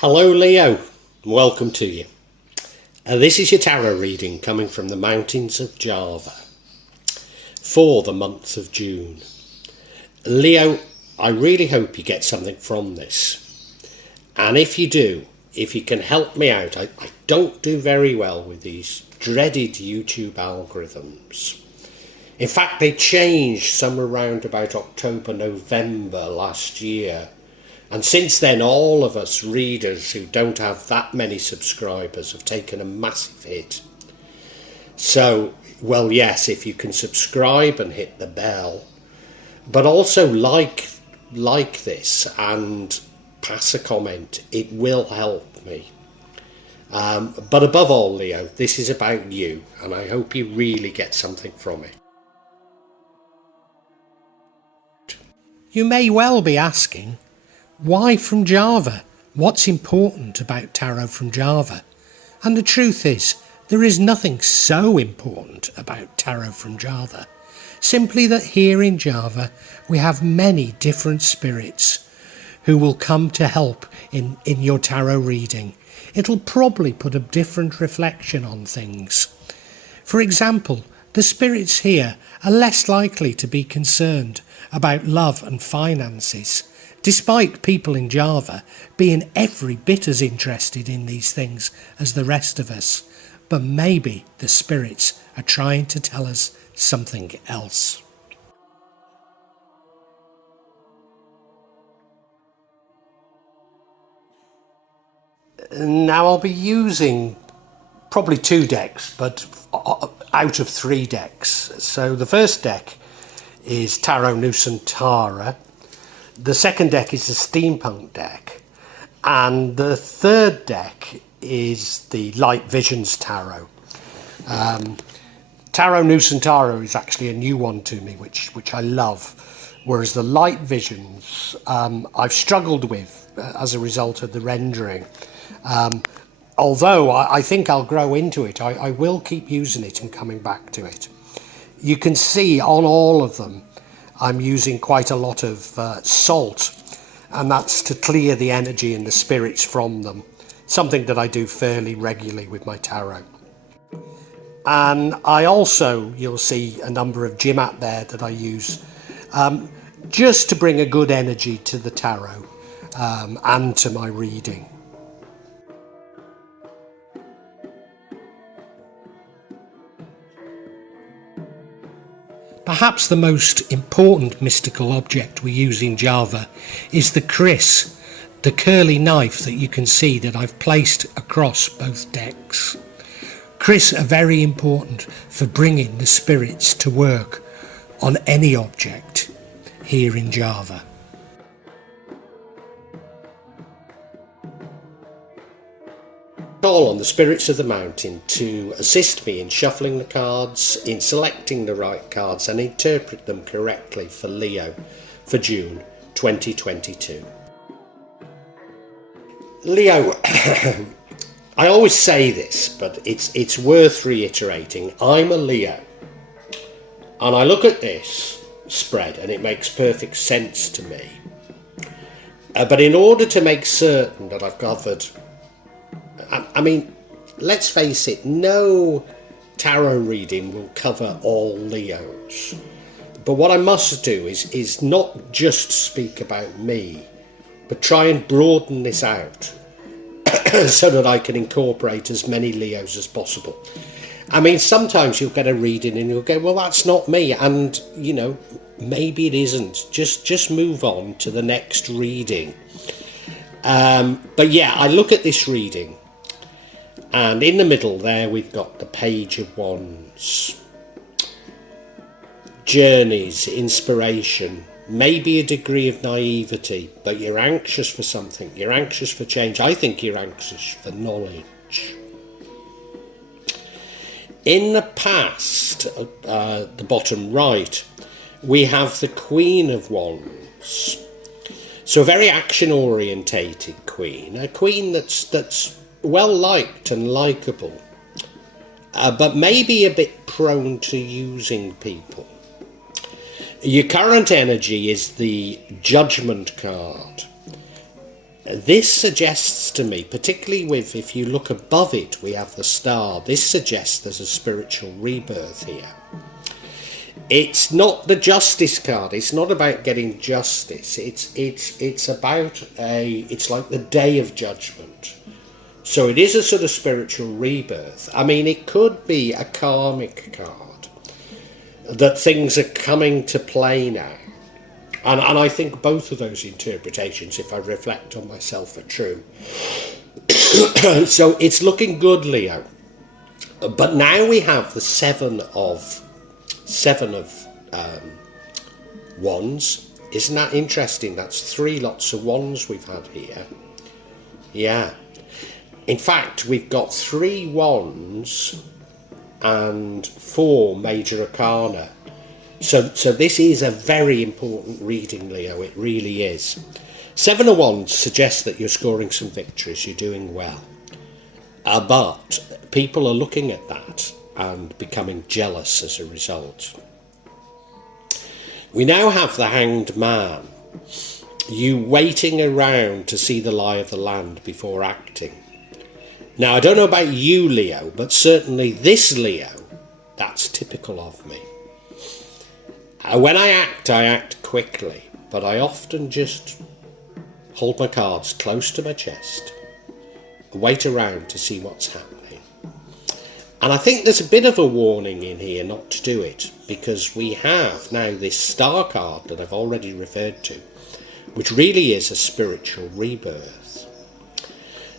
Hello Leo, welcome to you. This is your tarot reading coming from the mountains of Java for the month of June. Leo, I really hope you get something from this. And if you do, if you can help me out, I don't do very well with these dreaded YouTube algorithms. In fact, they changed somewhere around about October, November last year. And since then, all of us readers who don't have that many subscribers have taken a massive hit. So, well, yes, if you can subscribe and hit the bell, but also like this and pass a comment, it will help me. But above all, Leo, this is about you, and I hope you really get something from it. You may well be asking, why from Java? What's important about tarot from Java? And the truth is, there is nothing so important about tarot from Java. Simply that here in Java, we have many different spirits who will come to help in your tarot reading. It'll probably put a different reflection on things. For example, the spirits here are less likely to be concerned about love and finances, despite people in Java being every bit as interested in these things as the rest of us. But maybe the spirits are trying to tell us something else. Now I'll be using probably 2 decks, but out of 3 decks. So the first deck is Tarot Nusantara. The second deck is the Steampunk deck, and the third deck is the Light Visions Tarot. Tarot Nusantara is actually a new one to me, which I love, whereas the Light Visions I've struggled with as a result of the rendering. Although I think I'll grow into it, I will keep using it and coming back to it. You can see on all of them I'm using quite a lot of salt, and that's to clear the energy and the spirits from them, something that I do fairly regularly with my tarot. And I also, you'll see a number of Judgement there that I use just to bring a good energy to the tarot and to my reading. Perhaps the most important mystical object we use in Java is the kris, the curly knife that you can see that I've placed across both decks. Kris are very important for bringing the spirits to work on any object here in Java. Call on the spirits of the mountain to assist me in shuffling the cards, in selecting the right cards and interpret them correctly for Leo for June 2022. Leo, I always say this, but it's worth reiterating. I'm a Leo, and I look at this spread and it makes perfect sense to me. But in order to make certain that I've covered, I mean, let's face it, no tarot reading will cover all Leos. But what I must do is not just speak about me, but try and broaden this out so that I can incorporate as many Leos as possible. I mean, sometimes you'll get a reading and you'll go, well, that's not me. And, you know, maybe it isn't. Just move on to the next reading. But yeah, I look at this reading, and in the middle there we've got the Page of Wands. Journeys, inspiration, maybe a degree of naivety, but you're anxious for something. You're anxious for change. I think you're anxious for knowledge. In the past, the bottom right, we have the Queen of Wands. So a very action-orientated queen, a queen that's well liked and likeable, but maybe a bit prone to using people. Your current energy is the Judgement card. This suggests to me, particularly with, if you look above it, we have the star. This suggests there's a spiritual rebirth here. It's not the justice card. It's not about getting justice. It's about it's like the day of judgment. So it is a sort of spiritual rebirth. I mean, it could be a karmic card, that things are coming to play now. And I think both of those interpretations, if I reflect on myself, are true. So it's looking good, Leo. But now we have the seven of wands. Isn't that interesting? That's 3 lots of wands we've had here. Yeah. In fact, we've got 3 wands and 4 major arcana. So this is a very important reading, Leo. It really is. 7 of wands suggests that you're scoring some victories. You're doing well. But people are looking at that and becoming jealous as a result. We now have the Hanged Man. You waiting around to see the lie of the land before acting. Now, I don't know about you, Leo, but certainly this Leo, that's typical of me. When I act quickly, but I often just hold my cards close to my chest and wait around to see what's happening. And I think there's a bit of a warning in here not to do it, because we have now this star card that I've already referred to, which really is a spiritual rebirth.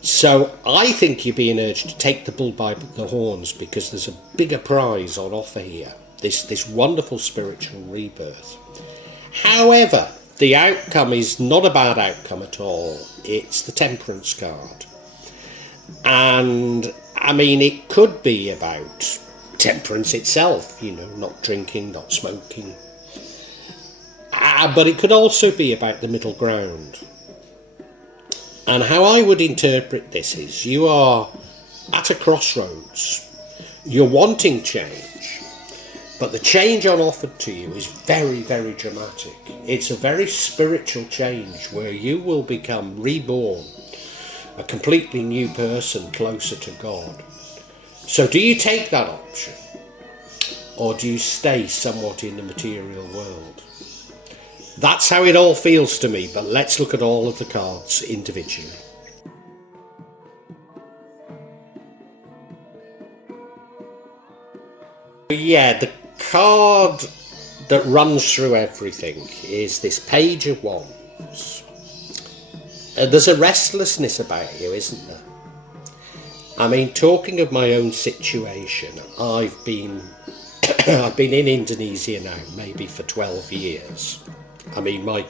So I think you're being urged to take the bull by the horns, because there's a bigger prize on offer here. This wonderful spiritual rebirth. However, the outcome is not a bad outcome at all. It's the Temperance card. And, I mean, it could be about temperance itself, you know, not drinking, not smoking. But it could also be about the middle ground. And how I would interpret this is, you are at a crossroads. You're wanting change. But the change on offered to you is very, very dramatic. It's a very spiritual change where you will become reborn, a completely new person closer to God. So do you take that option? Or do you stay somewhat in the material world? That's how it all feels to me, but let's look at all of the cards individually. Yeah, the card that runs through everything is this Page of Wands. There's a restlessness about you, isn't there? I mean, talking of my own situation, I've been in Indonesia now, maybe for 12 years. I mean, my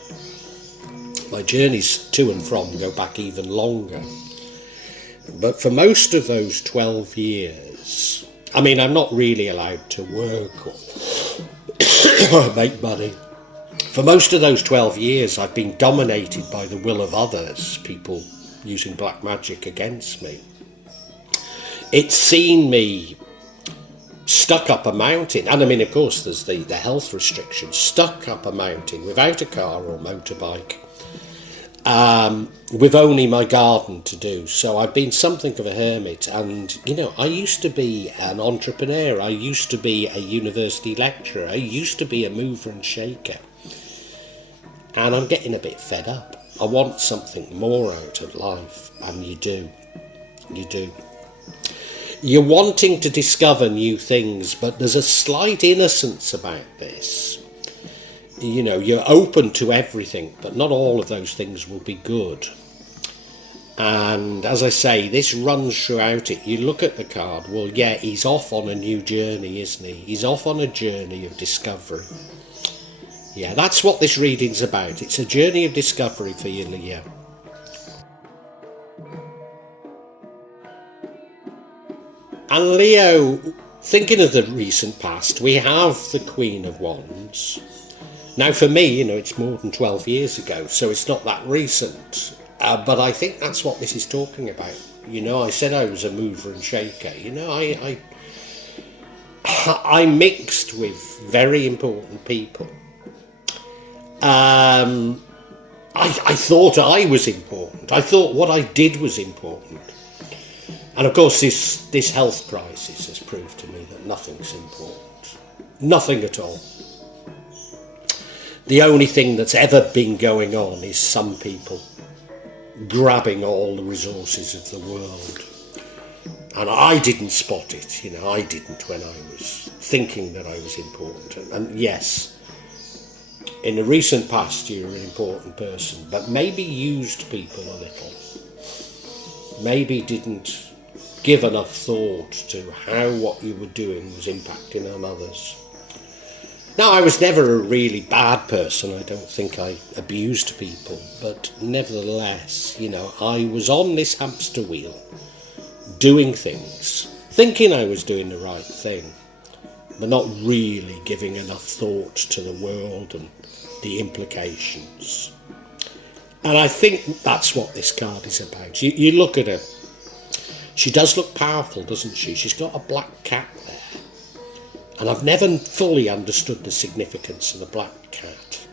journeys to and from go back even longer. But for most of those 12 years, I mean, I'm not really allowed to work or make money. For most of those 12 years, I've been dominated by the will of others, people using black magic against me. It's seen me stuck up a mountain, and I mean, of course, there's the health restrictions, stuck up a mountain without a car or motorbike, with only my garden to do. So I've been something of a hermit, and, you know, I used to be an entrepreneur, I used to be a university lecturer, I used to be a mover and shaker, and I'm getting a bit fed up. I want something more out of life, and you do. You're wanting to discover new things, but there's a slight innocence about this. You know, you're open to everything, but not all of those things will be good. And as I say, this runs throughout it. You look at the card, well, yeah, he's off on a new journey, isn't he? He's off on a journey of discovery. Yeah, that's what this reading's about. It's a journey of discovery for you, Leo. And Leo, thinking of the recent past, we have the Queen of Wands. Now for me, you know, it's more than 12 years ago, so it's not that recent. But I think that's what this is talking about. You know, I said I was a mover and shaker. You know, I mixed with very important people. I thought I was important. I thought what I did was important. And of course this health crisis has proved to me that nothing's important. Nothing at all. The only thing that's ever been going on is some people grabbing all the resources of the world. And I didn't spot it, I didn't when I was thinking that I was important. And yes, in the recent past you're an important person, but maybe used people a little. Maybe didn't give enough thought to how what you were doing was impacting on others. Now, I was never a really bad person. I don't think I abused people, but nevertheless, I was on this hamster wheel, doing things, thinking I was doing the right thing, but not really giving enough thought to the world and the implications. And I think that's what this card is about. You look at her. She does look powerful, doesn't she? She's got a black cat there. And I've never fully understood the significance of the black cat.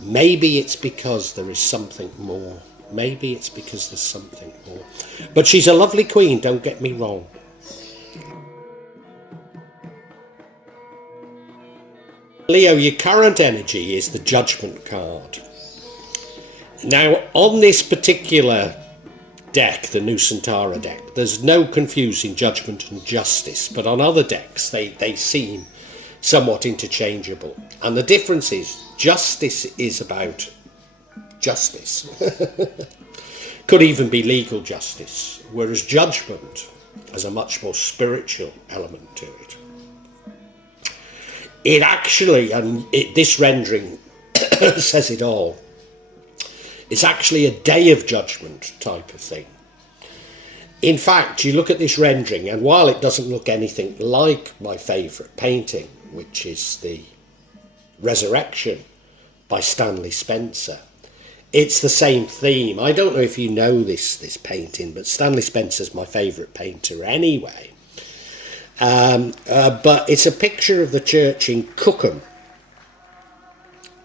Maybe it's because there is something more. Maybe it's because there's something more. But she's a lovely queen, don't get me wrong. Leo, your current energy is the Judgement card. Now, on this particular deck, the Nusantara deck, there's no confusing Judgment and Justice, but on other decks they seem somewhat interchangeable. And the difference is, Justice is about justice. Could even be legal justice, whereas Judgment has a much more spiritual element to it. It actually, this rendering says it all, it's actually a day of judgment type of thing. In fact, you look at this rendering, and while it doesn't look anything like my favourite painting, which is the Resurrection by Stanley Spencer, it's the same theme. I don't know if you know this painting, but Stanley Spencer's my favourite painter anyway. But it's a picture of the church in Cookham,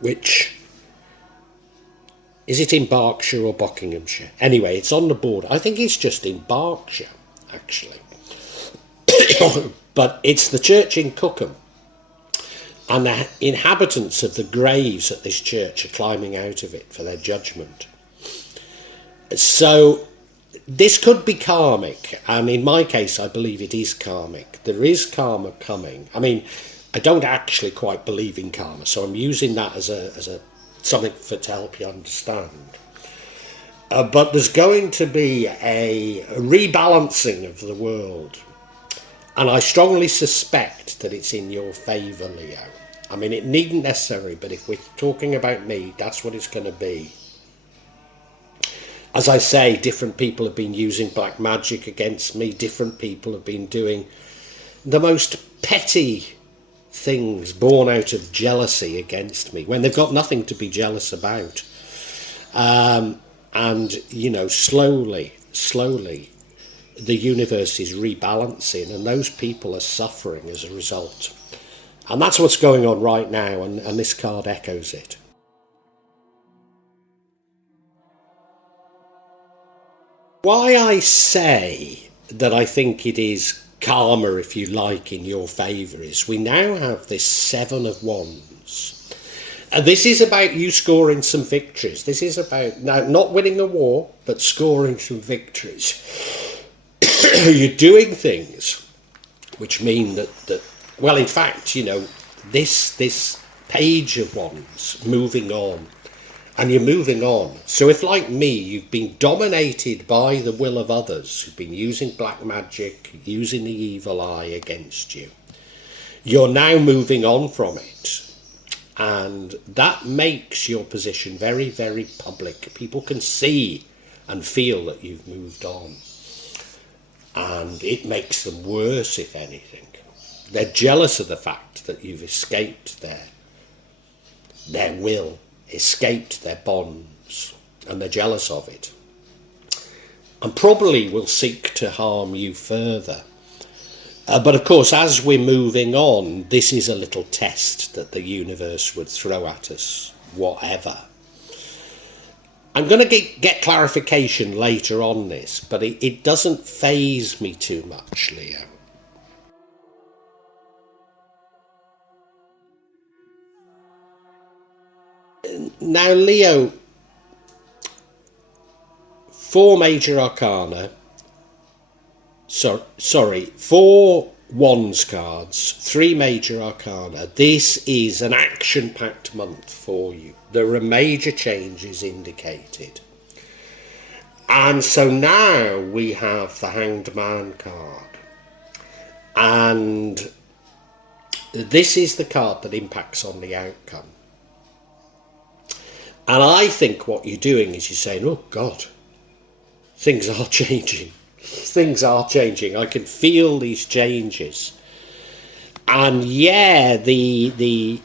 which... is it in Berkshire or Buckinghamshire? Anyway, it's on the border. I think it's just in Berkshire, actually. But it's the church in Cookham. And the inhabitants of the graves at this church are climbing out of it for their judgment. So this could be karmic. And in my case, I believe it is karmic. There is karma coming. I mean, I don't actually quite believe in karma, so I'm using that as a something to help you understand. But there's going to be a rebalancing of the world. And I strongly suspect that it's in your favour, Leo. I mean, it needn't necessarily, but if we're talking about me, that's what it's going to be. As I say, different people have been using black magic against me. Different people have been doing the most petty things born out of jealousy against me when they've got nothing to be jealous about. And, slowly, the universe is rebalancing and those people are suffering as a result. And that's what's going on right now, and this card echoes it. Why I say that I think it is karma, if you like, in your favour is we now have this Seven of Wands. And this is about you scoring some victories. This is about not winning a war, but scoring some victories. You're doing things which mean that well, in fact, this Page of Wands, moving on, and you're moving on. So if, like me, you've been dominated by the will of others who've been using black magic, using the evil eye against you, you're now moving on from it. And that makes your position very, very public. People can see and feel that you've moved on. And it makes them worse, if anything. They're jealous of the fact that you've escaped their will, escaped their bonds, and they're jealous of it. And probably will seek to harm you further. But of course, as we're moving on, this is a little test that the universe would throw at us, whatever. I'm going to get clarification later on this, but it doesn't faze me too much, Leo. Now, Leo, 4 major arcana, sorry, 4 wands cards, 3 major arcana. This is an action-packed month for you. There are major changes indicated. And so now we have the Hanged Man card. And this is the card that impacts on the outcome. And I think what you're doing is you're saying, oh God, things are changing. Things are changing. I can feel these changes. And yeah, the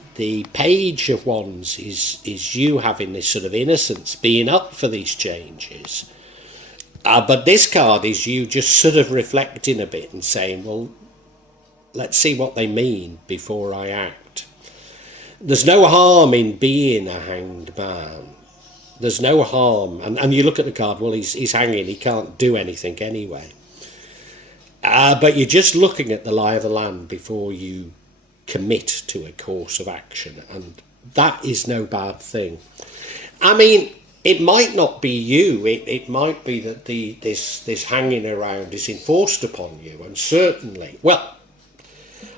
Page of Wands is you having this sort of innocence, being up for these changes. But this card is you just sort of reflecting a bit and saying, well, let's see what they mean before I act. There's no harm in being a hanged man. There's no harm. And you look at the card, well, he's hanging. He can't do anything anyway. But you're just looking at the lie of the land before you commit to a course of action. And that is no bad thing. I mean, it might not be you. It might be that this hanging around is enforced upon you. And certainly, well,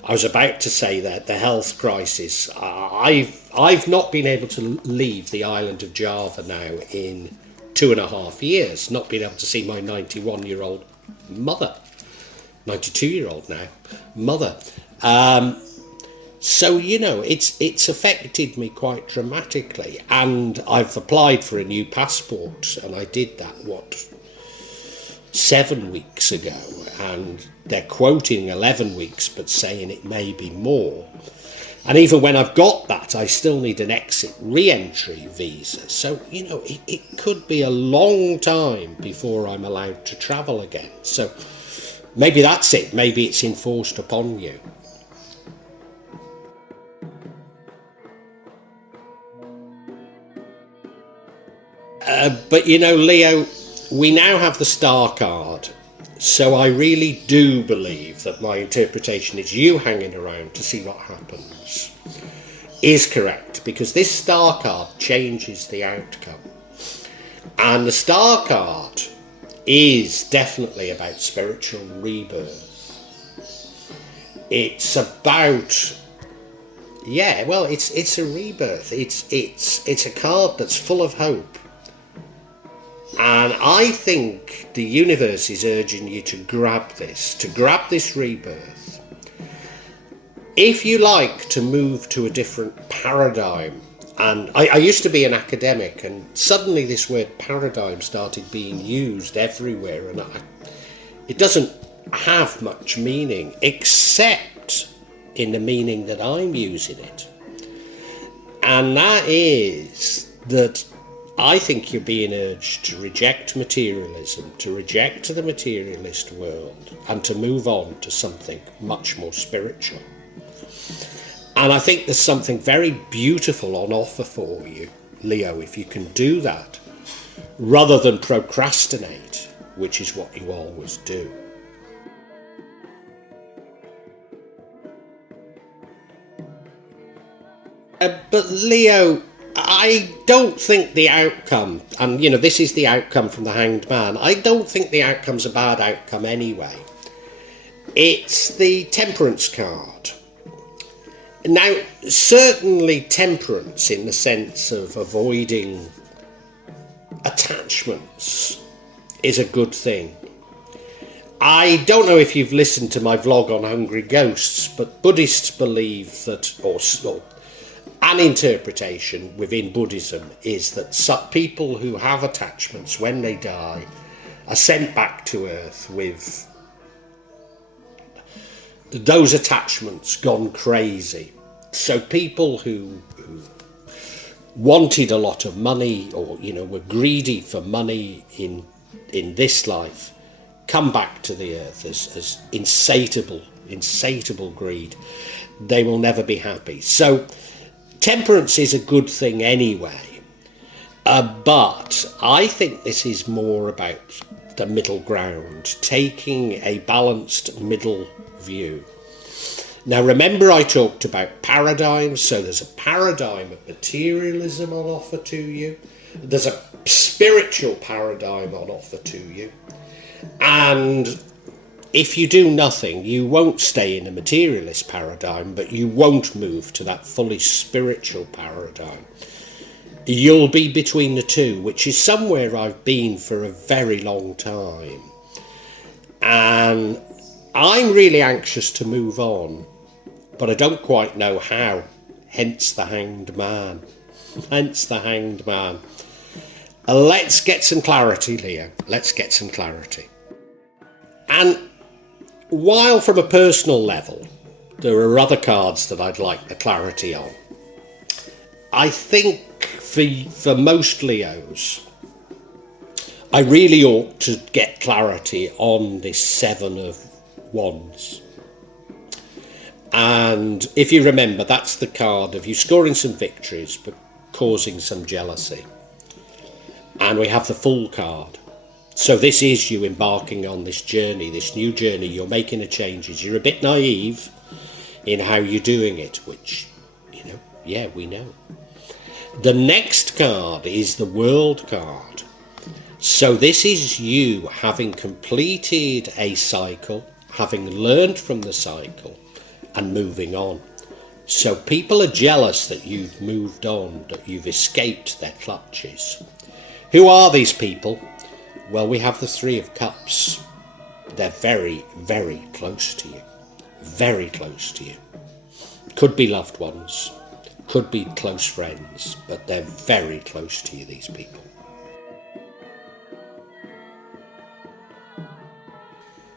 I was about to say that the health crisis. I've not been able to leave the island of Java now in 2.5 years. Not been able to see my 91-year-old mother, 92-year-old now mother. So you know, it's affected me quite dramatically, and I've applied for a new passport, and I did that 7 weeks ago, and they're quoting 11 weeks but saying it may be more. And even when I've got that, I still need an exit re-entry visa. So, you know, it could be a long time before I'm allowed to travel again. So maybe that's it. Maybe it's enforced upon you. But, you know, Leo, we now have the Star card. So I really do believe that my interpretation is you hanging around to see what happens is correct, because this Star card changes the outcome. And the Star card is definitely about spiritual rebirth. It's about, yeah, well, it's a rebirth. It's a card that's full of hope. And I think the universe is urging you to grab this rebirth. If you like to move to a different paradigm, and I used to be an academic, and suddenly this word paradigm started being used everywhere, and it doesn't have much meaning, except in the meaning that I'm using it. And that is that I think you're being urged to reject materialism, to reject the materialist world, and to move on to something much more spiritual. And I think there's something very beautiful on offer for you, Leo, if you can do that, rather than procrastinate, which is what you always do. But Leo, I don't think the outcome, and you know, this is the outcome from the Hanged Man, I don't think the outcome's a bad outcome anyway. It's the Temperance card. Now, certainly temperance in the sense of avoiding attachments is a good thing. I don't know if you've listened to my vlog on hungry ghosts, but Buddhists believe that, or an interpretation within Buddhism is that people who have attachments when they die are sent back to earth with those attachments gone crazy. So people who wanted a lot of money, or you know, were greedy for money in this life, come back to the earth as insatiable greed. They will never be happy. So temperance is a good thing anyway. But I think this is more about the middle ground, taking a balanced middle view. Now remember I talked about paradigms, so there's a paradigm of materialism on offer to you, there's a spiritual paradigm on offer to you, and if you do nothing, you won't stay in a materialist paradigm, but you won't move to that fully spiritual paradigm. You'll be between the two, which is somewhere I've been for a very long time. And I'm really anxious to move on, but I don't quite know how. Hence the hanged man. Hence the hanged man. Let's get some clarity, Leo. Let's get some clarity. And while from a personal level, there are other cards that I'd like the clarity on, I think for most Leos, I really ought to get clarity on this Seven of Wands. And if you remember, that's the card of you scoring some victories but causing some jealousy. And we have the Fool card. So this is you embarking on this journey, this new journey. You're making the changes. You're a bit naive in how you're doing it, which, yeah, we know. The next card is the World card. So this is you having completed a cycle, having learned from the cycle and moving on. So people are jealous that you've moved on, that you've escaped their clutches. Who are these people? Well, we have the Three of Cups. They're very, very close to you. Very close to you. Could be loved ones. Could be close friends. But they're very close to you, these people.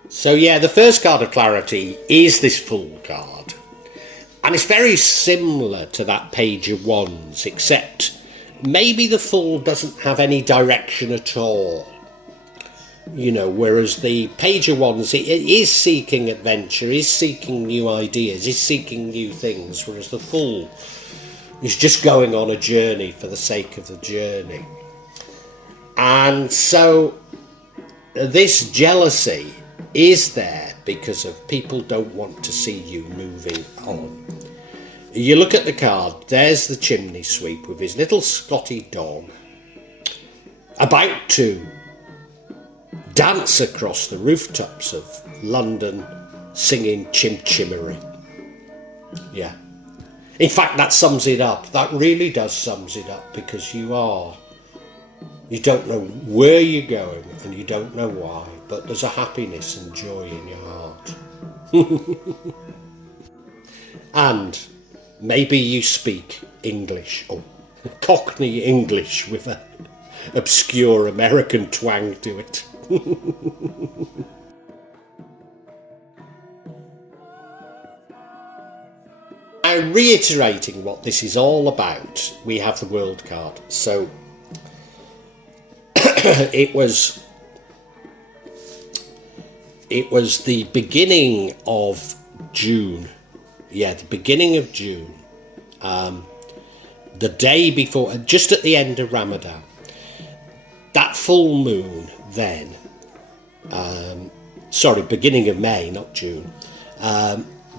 So yeah, the first card of clarity is this Fool card. And it's very similar to that Page of Wands, except maybe the Fool doesn't have any direction at all. Whereas the Page of Wands, it is seeking adventure, is seeking new ideas, is seeking new things, whereas the Fool is just going on a journey for the sake of the journey. And so this jealousy is there because of people don't want to see you moving on. You look at the card, there's the chimney sweep with his little Scotty dog about to dance across the rooftops of London singing Chim Chimmery. Yeah. In fact, that sums it up. That really does sums it up, because you don't know where you're going and you don't know why, but there's a happiness and joy in your heart. And maybe you speak English, or Cockney English with an obscure American twang to it. Now, reiterating what this is all about, we have the World card. So it was the beginning of June. Yeah, the beginning of June. The day before, just at the end of Ramadan. That full moon then, beginning of May, not June.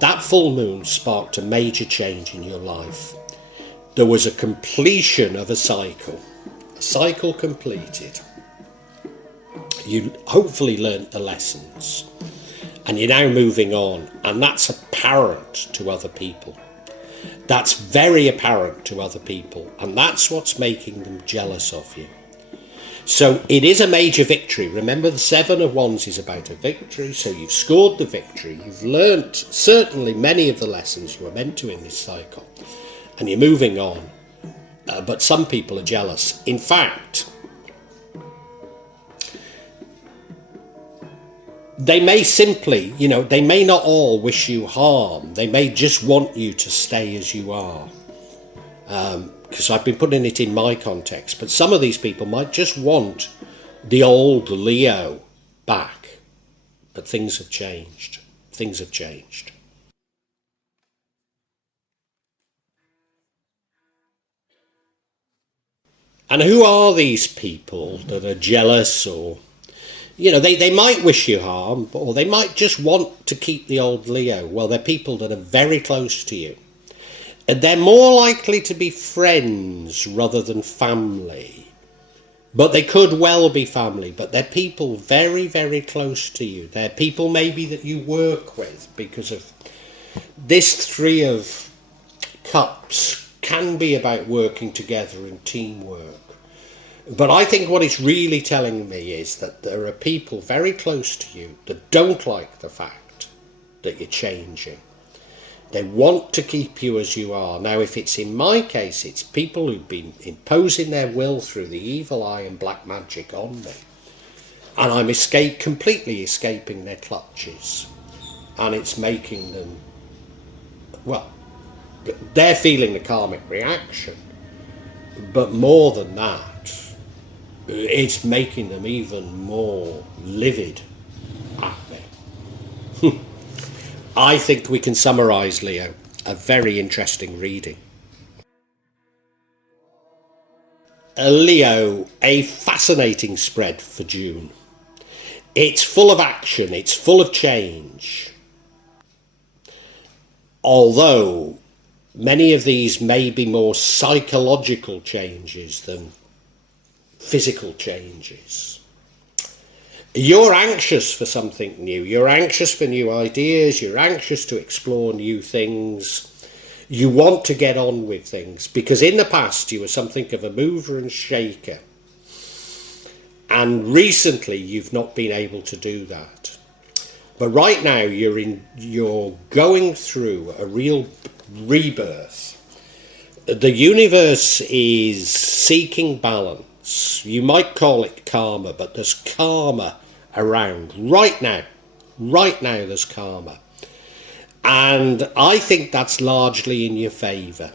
That full moon sparked a major change in your life. There was a completion of a cycle completed. You hopefully learnt the lessons, and you're now moving on, and that's apparent to other people. That's very apparent to other people, and that's what's making them jealous of you. So it is a major victory. Remember, the Seven of Wands is about a victory, so you've scored the victory. You've learnt certainly many of the lessons you were meant to in this cycle, and you're moving on. But some people are jealous. In fact, they may simply, they may not all wish you harm. They may just want you to stay as you are. Because I've been putting it in my context, but some of these people might just want the old Leo back. But things have changed. Things have changed. And who are these people that are jealous, or, you know, they might wish you harm, or they might just want to keep the old Leo? Well, they're people that are very close to you. And they're more likely to be friends rather than family. But they could well be family, but they're people very, very close to you. They're people maybe that you work with, because of this Three of Cups can be about working together and teamwork. But I think what it's really telling me is that there are people very close to you that don't like the fact that you're changing. They want to keep you as you are. Now, if it's in my case, it's people who've been imposing their will through the evil eye and black magic on me. And I'm completely escaping their clutches. And it's making them, well, they're feeling the karmic reaction. But more than that, it's making them even more livid at me. I think we can summarise, Leo, a very interesting reading. Leo, a fascinating spread for June. It's full of action, it's full of change. Although many of these may be more psychological changes than physical changes. You're anxious for something new. You're anxious for new ideas. You're anxious to explore new things. You want to get on with things, because in the past you were something of a mover and shaker. And recently you've not been able to do that. But right now you're going through a real rebirth. The universe is seeking balance. You might call it karma, but there's karma around right now. Right now there's karma. And I think that's largely in your favour.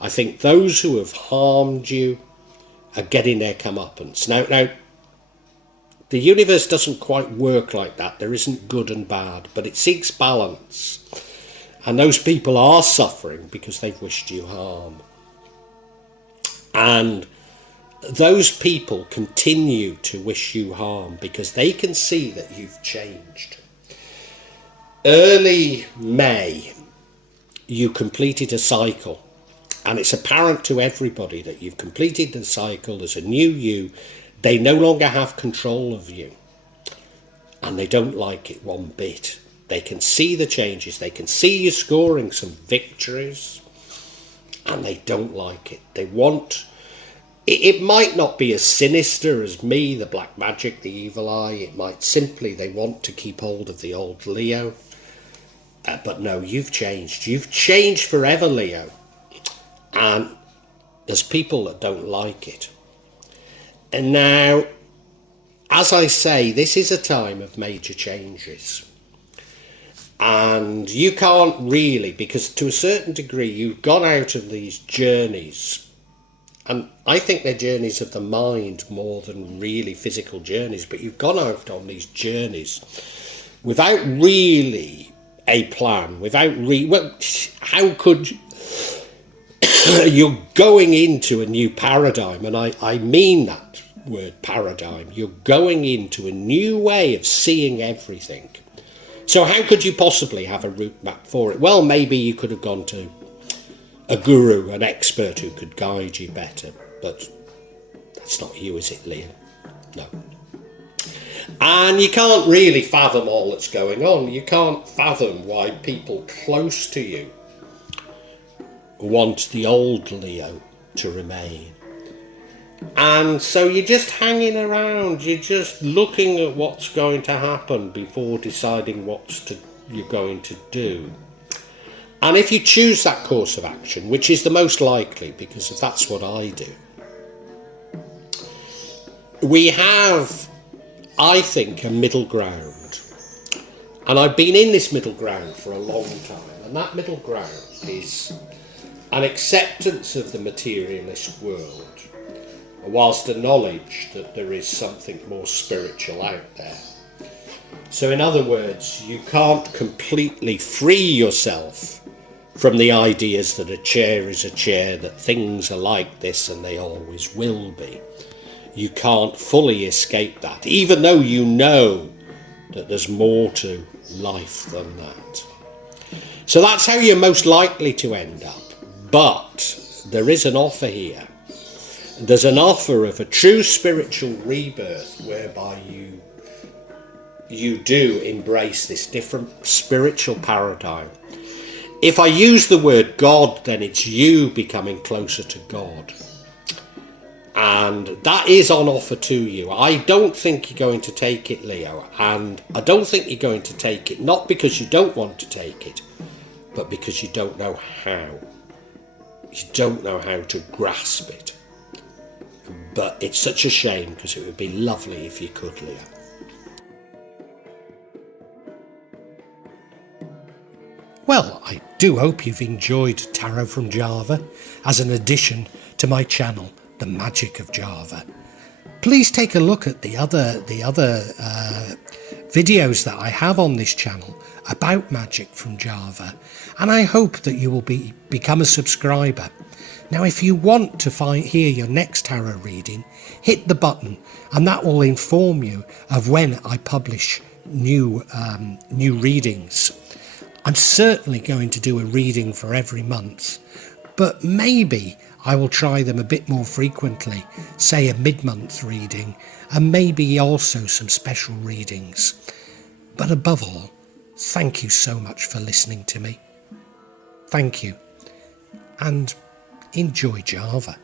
I think those who have harmed you are getting their comeuppance. Now, the universe doesn't quite work like that. There isn't good and bad, but it seeks balance. And those people are suffering because they've wished you harm. And those people continue to wish you harm because they can see that you've changed. Early May, you completed a cycle, and it's apparent to everybody that you've completed the cycle. There's a new you. They no longer have control of you, and they don't like it one bit. They can see the changes. They can see you scoring some victories, and they don't like it. They want... It might not be as sinister as me, the black magic, the evil eye. It might simply, they want to keep hold of the old Leo. But no, you've changed. You've changed forever, Leo. And there's people that don't like it. And now, as I say, this is a time of major changes. And you can't really, because to a certain degree, you've gone out of these journeys. And I think they're journeys of the mind more than really physical journeys. But you've gone out on these journeys without really a plan. How could you? You're going into a new paradigm. And I mean that word paradigm. You're going into a new way of seeing everything. So how could you possibly have a route map for it? Well, maybe you could have gone to a guru, an expert who could guide you better, but that's not you, is it, Liam? No. And you can't really fathom all that's going on. You can't fathom why people close to you want the old Leo to remain. And so you're just hanging around, you're just looking at what's going to happen before deciding what you're going to do. And if you choose that course of action, which is the most likely, because if that's what I do, we have, I think, a middle ground. And I've been in this middle ground for a long time. And that middle ground is an acceptance of the materialist world, whilst the knowledge that there is something more spiritual out there. So in other words, you can't completely free yourself from the ideas that a chair is a chair, that things are like this and they always will be. You can't fully escape that, even though you know that there's more to life than that. So that's how you're most likely to end up. But there is an offer here. There's an offer of a true spiritual rebirth whereby you do embrace this different spiritual paradigm. If I use the word God, then it's you becoming closer to God. And that is on offer to you. I don't think you're going to take it, Leo. And I don't think you're going to take it, not because you don't want to take it, but because you don't know how. You don't know how to grasp it. But it's such a shame, because it would be lovely if you could, Leo. Well, I do hope you've enjoyed Tarot from Java as an addition to my channel, The Magic of Java. Please take a look at the other videos that I have on this channel about magic from Java, and I hope that you will become a subscriber. Now, if you want to hear your next tarot reading, hit the button, and that will inform you of when I publish new readings. I'm certainly going to do a reading for every month, but maybe I will try them a bit more frequently, say a mid-month reading, and maybe also some special readings. But above all, thank you so much for listening to me. Thank you, and enjoy Java.